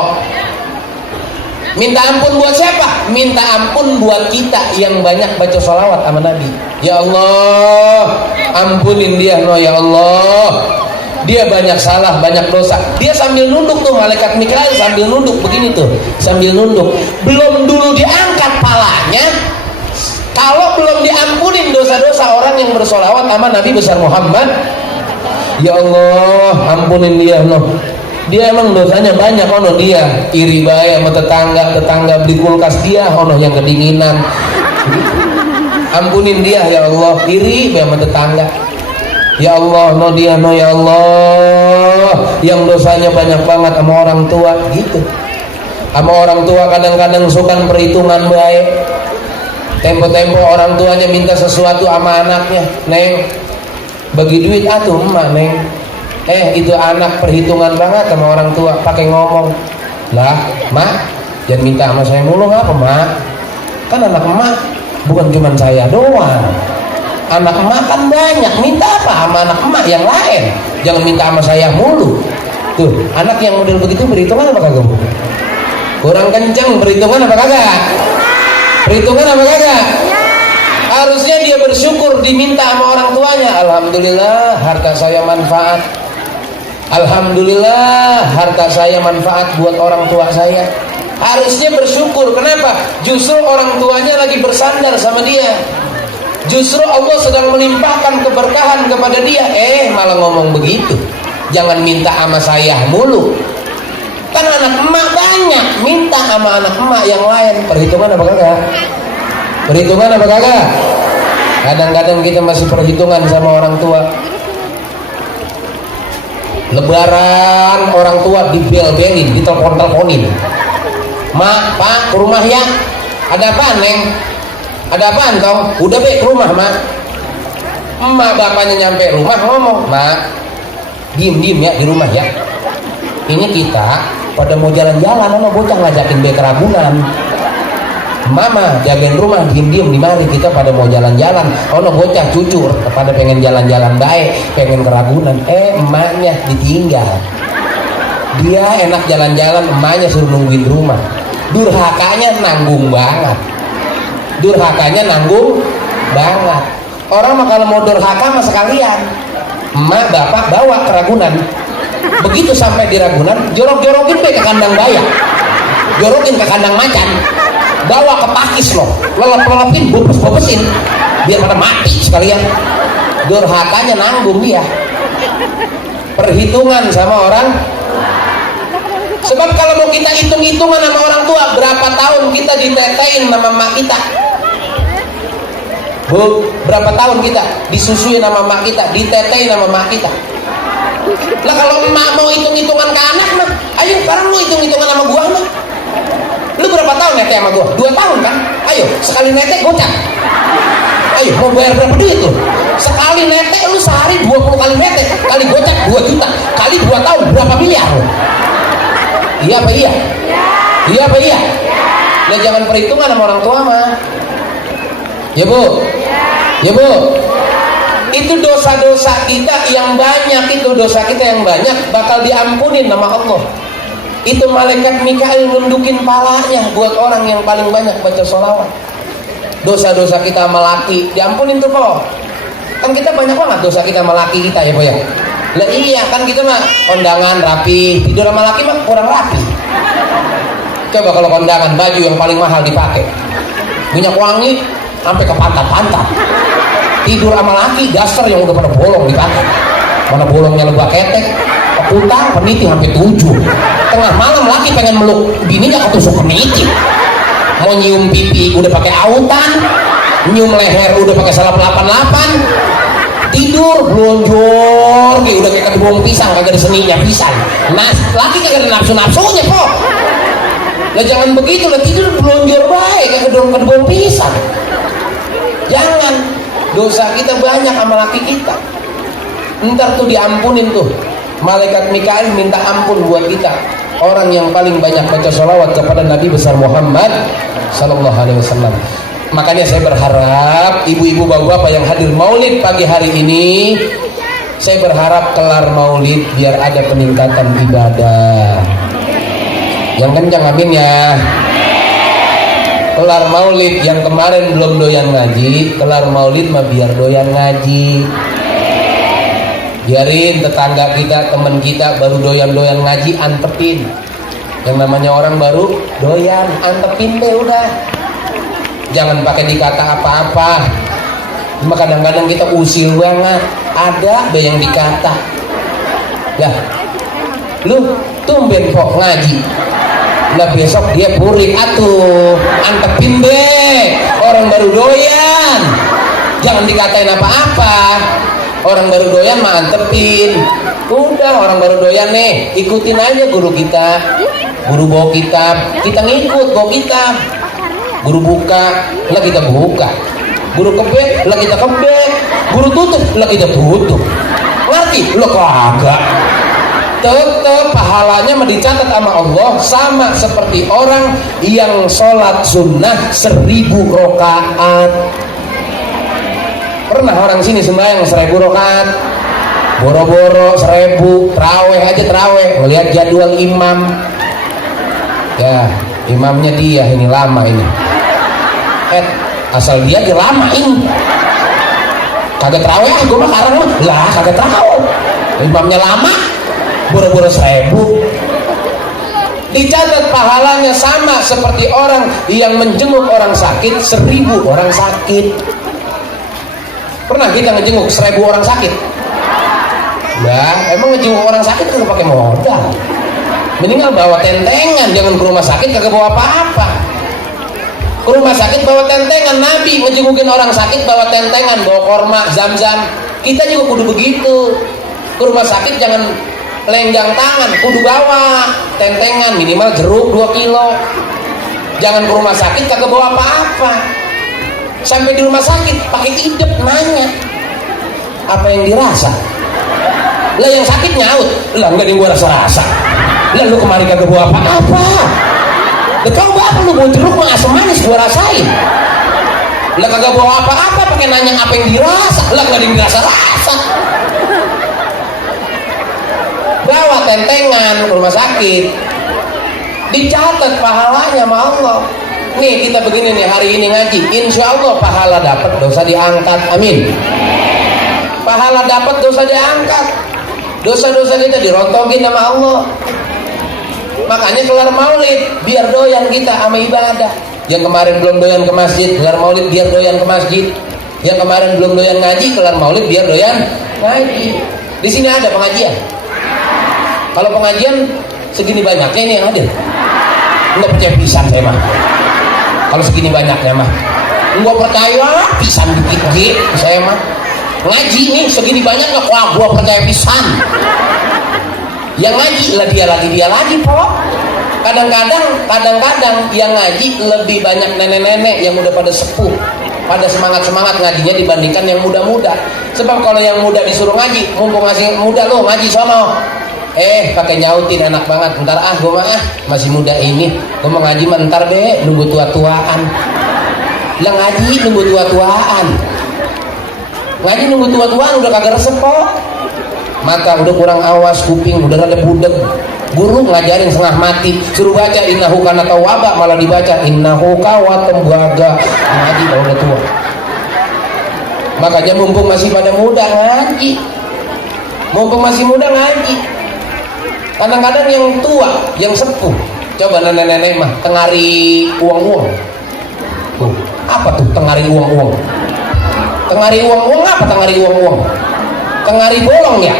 Minta ampun buat siapa? Minta ampun buat kita yang banyak baca sholawat sama Nabi. Ya Allah, ampunin dia, no ya Allah. Dia banyak salah, banyak dosa. Dia sambil nunduk tuh, malaikat Mikail sambil nunduk begini tuh, sambil nunduk. Belum dulu diangkat palanya, kalau belum diampunin dosa-dosa orang yang bersholawat sama Nabi besar Muhammad. Ya Allah, ampunin dia, no. Dia emang dosanya banyak, ono dia iri bae sama tetangga beli kulkas dia, ono yang kedinginan. Ampunin dia ya Allah, iri bae sama tetangga. Ya Allah, no dia, no ya Allah, yang dosanya banyak banget sama orang tua gitu. Sama orang tua kadang-kadang suka perhitungan baik. Tempo-tempo orang tuanya minta sesuatu sama anaknya, Neng, bagi duit atuh emak, Neng. Itu anak perhitungan banget sama orang tua, pakai ngomong, lah mak, jangan minta sama saya mulu. Apa mak? Kan anak emak bukan cuma saya doang, anak emak kan banyak, minta apa sama anak emak yang lain, jangan minta sama saya mulu. Tuh, anak yang model begitu perhitungan apa kagak? Kurang kenceng perhitungan apa kagak? Perhitungan apa kagak? Harusnya dia bersyukur diminta sama orang tuanya. Alhamdulillah harta saya manfaat. Alhamdulillah harta saya manfaat buat orang tua saya. Harusnya bersyukur. Kenapa? Justru orang tuanya lagi bersandar sama dia. Justru Allah sedang melimpahkan keberkahan kepada dia. Malah ngomong begitu. Jangan minta sama saya mulu. Kan anak emak banyak, minta sama anak emak yang lain. Perhitungan apa kagak? Perhitungan apa kagak? Kadang-kadang kita masih perhitungan sama orang tua. Lebaran orang tua dibel-belin, ditelepon-teleponin. Mak, Pak, ke rumah ya. Ada apaan, Neng? Ada apaan kau? Udah be, ke rumah, Mak. Emak bapaknya nyampe rumah ngomong, Mak, diem ya di rumah ya. Ini kita pada mau jalan-jalan, ono bocah ngajakin be ke Ragunan. Mama jagain rumah, diem-diem di mari, kita pada mau jalan-jalan, ono bocah cucu pada pengen jalan-jalan baik, pengen ke Ragunan. Emaknya ditinggal. Dia enak jalan-jalan, emaknya suruh nungguin rumah. Durhakanya nanggung banget. Durhakanya nanggung banget. Orang mah kalau mau durhaka mah sekalian, emak bapak bawa ke Ragunan. Begitu sampai di Ragunan, jorok-jorokin ke kandang bayak, jorokin ke kandang macan, bawa ke pakis loh, lelep-lelepin, bubes-bubesin, biar pada mati sekalian. Durhakanya nanggung dia. Perhitungan sama orang. Sebab kalau mau kita hitung-hitungan sama orang tua, berapa tahun kita ditetein sama mak kita? Bu, berapa tahun kita disusuin sama mak kita, ditetein sama mak kita? Lah kalau emak mau hitung-hitungan ke anak mah, ayo sekarang lu hitung-hitungan sama gua mah. Lu berapa tahun nete sama gua? 2 tahun kan? Ayo, sekali nete gocap. Ayo, mau bayar berapa duit lu? Sekali nete lu sehari 20 kali nete, kali gocap 2 juta, kali 2 tahun berapa miliar lu? Iya apa iya? Iya apa iya? Nah jangan perhitungan sama orang tua mah. Ya Bu? Ya Bu? Itu dosa-dosa kita yang banyak, itu dosa kita yang banyak bakal diampunin sama Allah. Itu malaikat Mikail nundukin palanya buat orang yang paling banyak baca sholawat. Dosa-dosa kita sama laki diampunin tuh kok. Kan kita banyak banget dosa kita sama laki kita ya Bu ya. Lah iya kan kita mah kondangan rapi, tidur sama laki mah kurang rapi. Coba kalau kondangan baju yang paling mahal dipakai, minyak wangi sampai ke pantat-pantat. Tidur sama laki daster yang udah pada bolong dipakai, mana bolongnya lebah ketek, kutang peniti sampai 7. Tengah malam laki pengen meluk bininya ketusuk peniti. Mau nyium pipi udah pakai autan, nyium leher udah pakai salep 88. Tidur blonjor kayak udah kayak kebun pisang, kagak ada seninya pisang. Nah laki kagak ada nafsu-nafsunya kok. Lah jangan begitu, lah tidur blonjor baik kayak kebun pisang. Jangan, dosa kita banyak sama laki kita. Ntar tuh diampunin tuh, malaikat Mikail minta ampun buat kita. Orang yang paling banyak baca sholawat kepada Nabi besar Muhammad Sallallahu Alaihi Wasallam. Makanya saya berharap ibu-ibu bapak-bapak yang hadir maulid pagi hari ini, saya berharap kelar maulid biar ada peningkatan ibadah. Yang kencang amin ya. Kelar maulid yang kemarin belum doyan ngaji, kelar maulid mah biar doyan ngaji. Biarin tetangga kita, teman kita baru doyan-doyan ngaji, antepin. Yang namanya orang baru doyan, antepin deh udah. Jangan pakai dikata apa-apa. Cuma kadang-kadang kita usil banget, ada yang dikata. Ya, lu tumben kok ngaji. Lah besok dia purik atuh, antepin deh. Orang baru doyan, jangan dikatain apa-apa. Orang baru doyan mah antepin. Udah orang baru doyan nih, ikutin aja guru kita. Guru bawa kitab, kita ngikut bawa kitab. Guru buka, lah kita buka. Guru kebek, lah kita kebek. Guru tutup, lah kita tutup. Ngerti? Lo kagak. Tetap pahalanya dicatat sama Allah sama seperti orang yang sholat sunnah 1000 rakaat. Pernah orang sini sembahyang 1000 rakaat, boro-boro 1000, terawih aja terawih, melihat jadwal imam. Ya, imamnya dia ini lama ini. Asal dia lama ini. Kagak terawih, gue mah karang mah. Lah, kagak terawih. Imamnya lama, boro-boro 1000. Dicatat pahalanya sama seperti orang yang menjenguk orang sakit 1000 orang sakit. Pernah kita ngejenguk 1000 orang sakit? Nah, emang ngejenguk orang sakit kagak pakai modal. Mendingan bawa tentengan, jangan ke rumah sakit kagak bawa apa-apa. Ke rumah sakit bawa tentengan, Nabi ngejengukin orang sakit bawa tentengan, bawa korma, zam-zam. Kita juga kudu begitu. Ke rumah sakit jangan lenggang tangan, kudu bawa tentengan minimal jeruk 2 kilo. Jangan ke rumah sakit kagak bawa apa-apa. Sampai di rumah sakit pakai idep nanya apa yang dirasa. Lah yang sakit nyaut, lah enggak di gua rasa-rasa. Lah lu kemarin kagak bawa apa-apa. Lah kau bapak lu bawa jeruk mah asam manis gua rasain. Lah kagak bawa apa-apa pakai nanya apa yang dirasa. Lah enggak dirasa-rasa. Bawa tentengan ke rumah sakit. Dicatat pahalanya sama Allah. Nih kita begini nih hari ini ngaji, insya Allah pahala dapat, dosa diangkat, amin. Pahala dapat, dosa diangkat. Dosa-dosa kita dirontokin sama Allah. Makanya kelar maulid biar doyan kita sama ibadah. Yang kemarin belum doyan ke masjid, kelar maulid biar doyan ke masjid. Yang kemarin belum doyan ngaji, kelar maulid biar doyan ngaji. Di sini ada pengajian. Kalau pengajian segini banyaknya ini yang hadir. Enggak percaya pisan saya mah. Kalau segini banyaknya mah gua percaya pisan dikit gitu saya mah. Ngaji nih segini banyak gak, wah gua percaya pisan. Yang ngaji lah dia lagi po. Kadang-kadang yang ngaji lebih banyak nenek-nenek yang udah pada sepuh, pada semangat ngajinya dibandingkan yang muda-muda. Sebab kalau yang muda disuruh ngaji, mumpung masih muda lo ngaji sono, pakai nyautin enak banget. Ntar gua mah masih muda ini, gua mau ngaji mah ntar be, nunggu tua-tuaan. Lah ngaji nunggu tua-tuaan. Ngaji nunggu tua-tuaan udah kagak resep kok. Mata udah kurang awas, kuping udah rada budeg. Guru ngajarin setengah mati, suruh baca innahu kana tawwaba, malah dibaca innahu kawatum baga. Ngaji kalau udah tua. Makanya mumpung masih pada muda ngaji. Mumpung masih muda ngaji. Kadang-kadang yang tua, yang sepuh, Coba nenek-nenek mah tengari uang-uang. Tuh, apa tuh tengari uang-uang? Tengari uang-uang apa tengari uang-uang? Tengari bolong ya?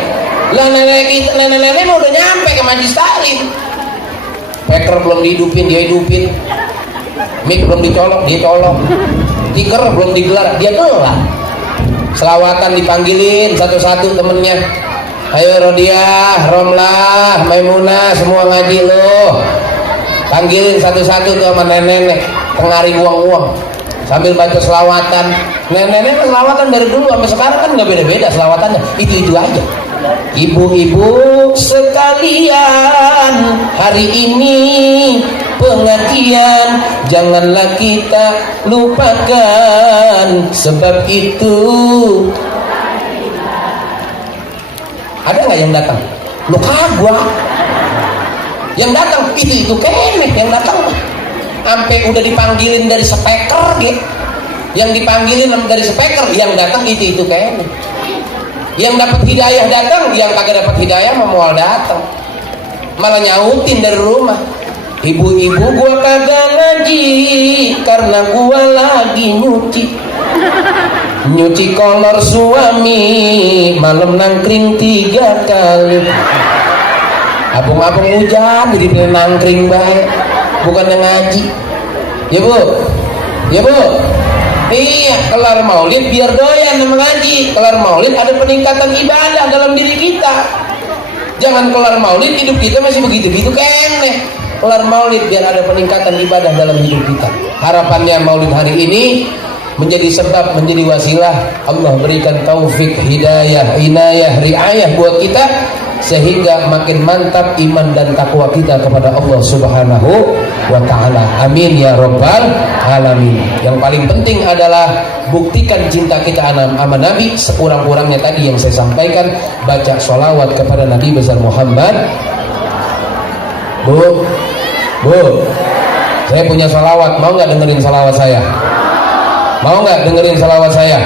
Lah nenek-nenek mah udah nyampe ke Majlis Taklim. Peker belum dihidupin, dia hidupin. Mik belum dicolok, dia colok. Tiker belum digelar, dia gelar. Selawatan dipanggilin satu-satu temennya. Ayo Rodiah, Romlah, Maimunah, semua ngaji lo. Panggilin satu-satu tuh sama nenek-nenek tengari uang-uang sambil baca selawatan. Nenek-nenek selawatan dari dulu sampai sekarang kan nggak beda-beda selawatannya, itu aja. Ibu-ibu sekalian, hari ini pengajian janganlah kita lupakan, sebab itu ada nggak yang datang? Lu kagak. Yang datang itu kenek yang datang sampai udah dipanggilin dari speaker gitu. Yang dipanggilin dari speaker, yang datang itu kenek. Yang dapat hidayah datang, yang kagak dapat hidayah mau datang. Malah nyautin dari rumah. Ibu-ibu gua kagak ngaji karena gua lagi nyuci kolor suami, malam nangkring 3 kali. Abang-abang hujan jadi pilih nangkring baik, bukan yang ngaji. Ya bu, ya bu. Iya, kelar maulid biar doyan sama ngaji. Kelar maulid ada peningkatan ibadah dalam diri kita. Jangan kelar maulid hidup kita masih begitu-begitu keneh. Kelar maulid biar ada peningkatan ibadah dalam hidup kita. Harapannya maulid hari ini menjadi sebab, menjadi wasilah Allah berikan taufik, hidayah, inayah, riayah buat kita, sehingga makin mantap iman dan takwa kita kepada Allah Subhanahu wa ta'ala. Amin ya rabbal alamin. Yang paling penting adalah buktikan cinta kita sama Nabi sekurang-kurangnya tadi yang saya sampaikan, baca sholawat kepada Nabi besar Muhammad. Bu, saya punya sholawat, mau nggak dengerin sholawat saya? Mau nggak dengerin salawat saya?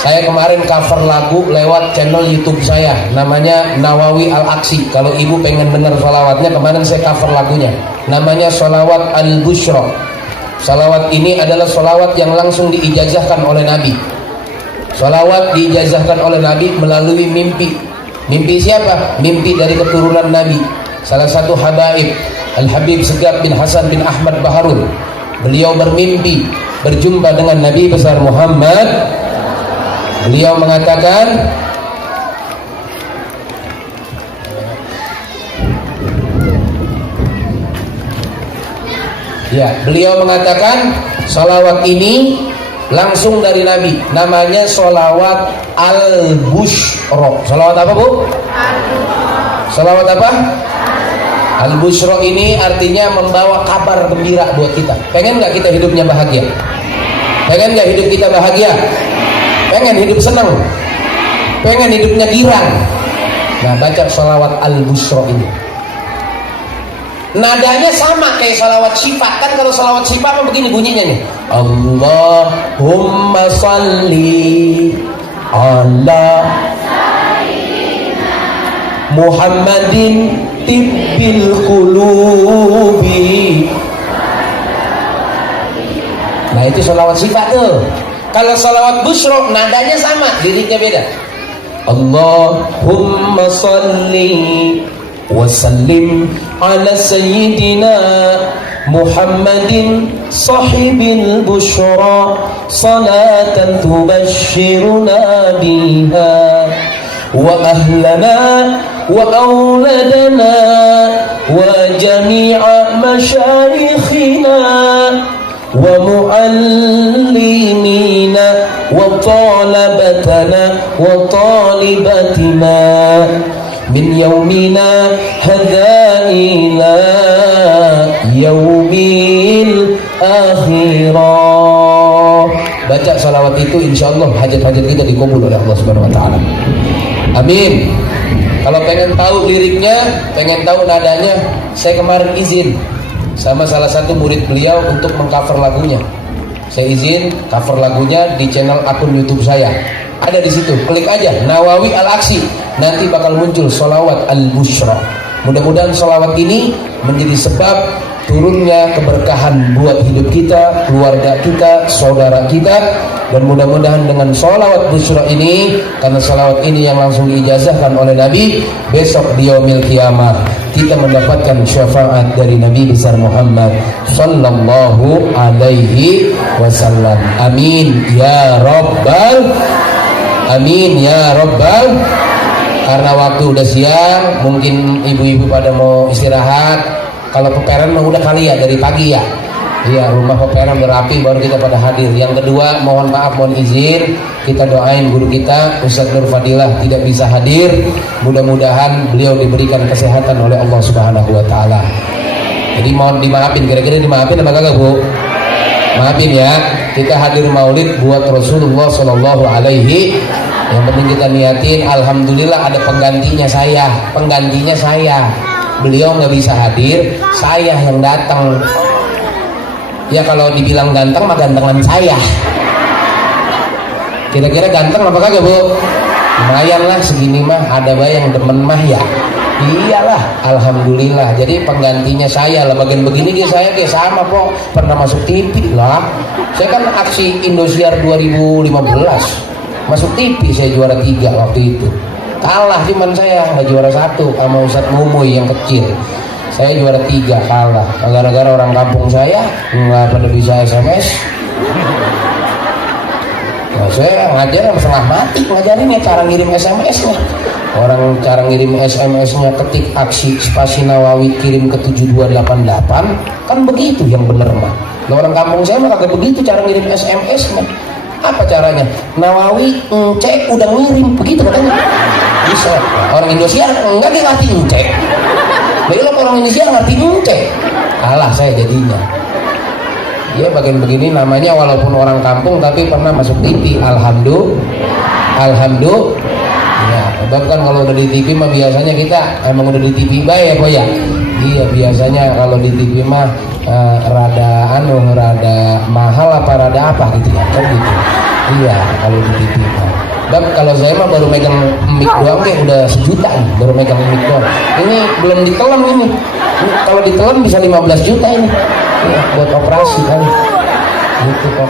Saya kemarin cover lagu lewat channel YouTube saya, namanya Nawawi Al-Aksi. Kalau ibu pengen denger salawatnya, kemarin saya cover lagunya, namanya Sholawat Al-Bushra. Salawat ini adalah salawat yang langsung diijazahkan oleh Nabi. Salawat diijazahkan oleh Nabi melalui mimpi. Mimpi siapa? Mimpi dari keturunan Nabi. Salah satu habaib, Al-Habib Segaf bin Hasan bin Ahmad Baharun. Beliau bermimpi berjumpa dengan Nabi besar Muhammad. Beliau mengatakan, beliau mengatakan salawat ini langsung dari Nabi, namanya salawat Al-Bushra. Salawat apa bu? Salawat apa? Al-Bushra ini artinya membawa kabar gembira buat kita. Pengen gak kita hidupnya bahagia? Pengen gak hidup kita bahagia? Pengen hidup senang? Pengen hidupnya girang? Nah, baca salawat Al-Bushra ini. Nadanya sama kayak salawat syifa. Kan kalau salawat syifa apa begini bunyinya nih, Allahumma salli ala Muhammadin tibbil qulubi. Nah itu salawat sifat tuh. Kalau salawat busyra nadanya sama, liriknya beda. Allahumma salli wa sallim ala sayyidina Muhammadin sahibil busyra salatan tubashshiruna biha wa ahlana wa auladana wa jami'a masyayikhina wa muallimina wa talabatana wa talibatina min yaumina hadha ila yaumil akhirah. Baca salawat itu, insyaallah hajat-hajat kita dikabul oleh Allah Subhanahu wa taala. Amin. Kalau pengen tahu liriknya, pengen tahu nadanya, saya kemarin izin sama salah satu murid beliau untuk mengcover lagunya. Saya izin cover lagunya di channel akun YouTube saya. Ada di situ. Klik aja Nawawi Al-Aksi. Nanti bakal muncul Sholawat Al-Bushra. Mudah-mudahan sholawat ini menjadi sebab turunnya keberkahan buat hidup kita, keluarga kita, saudara kita. Dan mudah-mudahan dengan sholawat busyra ini, karena sholawat ini yang langsung diijazahkan oleh Nabi, besok di yaumil qiyamah kita mendapatkan syafaat dari Nabi besar Muhammad sallallahu alaihi wasallam. Amin ya rabbal, amin ya rabbal. Karena waktu udah siang, mungkin ibu-ibu pada mau istirahat. Kalau peperan mah udah kali ya dari pagi ya. Iya, rumah peperan udah rapi baru kita pada hadir. Yang kedua, mohon maaf, mohon izin, kita doain guru kita Ustadz Nur Fadilah tidak bisa hadir. Mudah-mudahan beliau diberikan kesehatan oleh Allah Subhanahu wa taala. Jadi mohon dimaafin, kira-kira dimaafin apa kagak, Bu? Maafin ya. Kita hadir maulid buat Rasulullah sallallahu alaihi. Yang penting kita niatin, alhamdulillah ada penggantinya saya. Penggantinya saya. Beliau nggak bisa hadir, saya yang datang. Ya kalau dibilang ganteng mah gantengan saya. Kira-kira ganteng apa kagak, Bu? Lumayan lah segini mah, ada bae yang demen mah ya. Iyalah, alhamdulillah. Jadi penggantinya saya lah, bagian begini dia saya kayak sama kok. Pernah masuk TV lah. Saya kan aksi Indosiar 2015. Masuk TV saya juara 3 waktu itu. Kalah cuman saya, nggak juara 1 sama Ustadz Mumuy yang kecil. Saya juara 3 kalah. Gara-gara orang kampung saya nggak pada bisa SMS. Nah, saya ngajar setengah mati ngajarin ya cara ngirim SMS-nya. Orang cara ngirim SMS-nya ketik aksi spasi Nawawi kirim ke 7288 kan begitu yang bener mah. Nah, orang kampung saya mah kagak begitu cara ngirim SMS-nya. Apa caranya? Nawawi cek udah ngirim begitu katanya. Bisa. Orang Indosiar enggak dia ngerti cek. Belok orang Indonesia ngerti cek. Alah saya jadinya. Ya bagian begini namanya walaupun orang kampung tapi pernah masuk TV. Alhamdulillah. Ya, sebab kan kalau udah di TV mah biasanya kita emang udah di TV bae ya, ya. Iya biasanya kalau di TV mah rada mahal apa rada apa gitu ya kan gitu. Iya kalau di TV mah. Dan kalau saya mah baru megang mic doang kayak udah 1 juta nih, baru megang mic doang. Ini belum ditelan ini. Kalau ditelan bisa 15 juta ini. Ya, buat operasi kan. Gitu kok.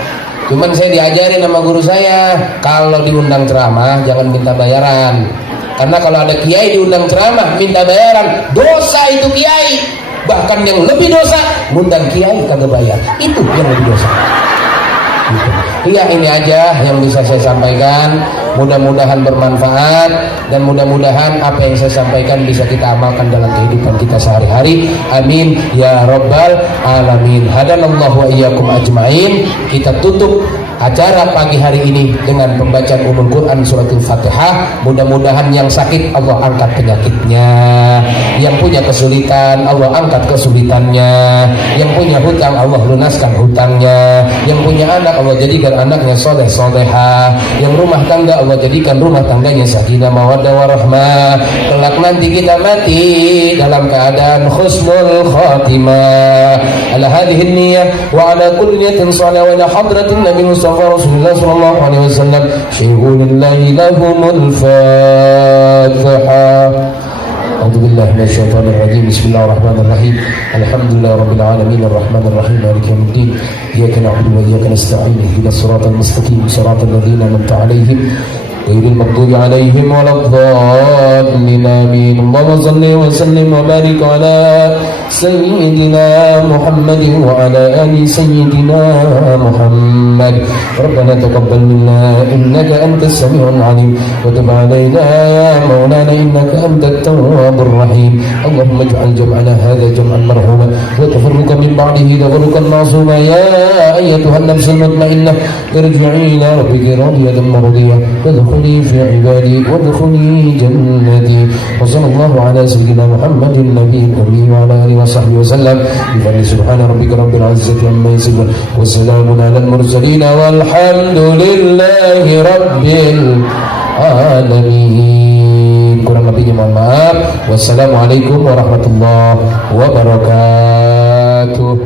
Cuman saya diajarin sama guru saya, kalau diundang ceramah jangan minta bayaran. Karena kalau ada kiai diundang ceramah minta bayaran, dosa itu kiai. Bahkan yang lebih dosa, ngundang kiai kagak bayar. Itu yang lebih dosa. Gitu. Iya ini aja yang bisa saya sampaikan. Mudah-mudahan bermanfaat dan mudah-mudahan apa yang saya sampaikan bisa kita amalkan dalam kehidupan kita sehari-hari. Amin ya rabbal alamin. Hadanallahu wa iyyakum ajmain. Kita tutup acara pagi hari ini dengan pembacaan Ummul Quran suratul Fatihah. Mudah-mudahan yang sakit Allah angkat penyakitnya, yang punya kesulitan Allah angkat kesulitannya, yang punya hutang Allah lunaskan hutangnya, yang punya anak Allah jadikan anaknya soleh solehah, yang rumah tangga Allah jadikan rumah tangganya sakinah mawaddah warahmah. Kelak nanti kita mati dalam keadaan husnul khatimah. Ala hadhihi niyyah wa ala kulli niyatin salih wa ila hadratin nabi Rasulullah sallallahu alaihi wasallam syai'un lillahi lahumul fatihah. A'udzubillahi minasyaitonir rajim. Bismillahirrahmanirrahim. Alhamdulillahi rabbil alamin arrahmanir rahim maliki yaumiddin. Iyyaka na'budu wa iyyaka nasta'in. Ihdinas siratal mustaqim siratal ladzina an'amta 'alaihim ghairil maghdubi 'alaihim waladdallin. Amin. Allahumma shalli wa sallim wa barik 'ala sayyidina Muhammadin wa 'ala ali sayyidina Muhammad. Rabbana taqabbal minna innaka antas samiul 'alim wa tub 'alaina ya maulana innaka antat tawwabur rahim. Allahumma ij'al jam'ana hadha jam'an marhuma wa tafarruqa min ba'dihi tafarruqan ma'suma. Ya ayyatuhan nafsul mutmainnah irji'i ila rabbiki radiyatan mardiyah wadkhuli fi 'ibadi wadkhuli jannati. Wa sallallahu ala sayyidina Muhammadin nabiyil ummi wa ala alihi wa sahbihi wa sallam. Bi subhana rabbika rabbil izzati amma yasifun wa salamun alal mursalin walhamdulillahi rabbil alamin. Kurang lebihnya mohon maaf. Wassalamualaikum warahmatullahi wabarakatuh.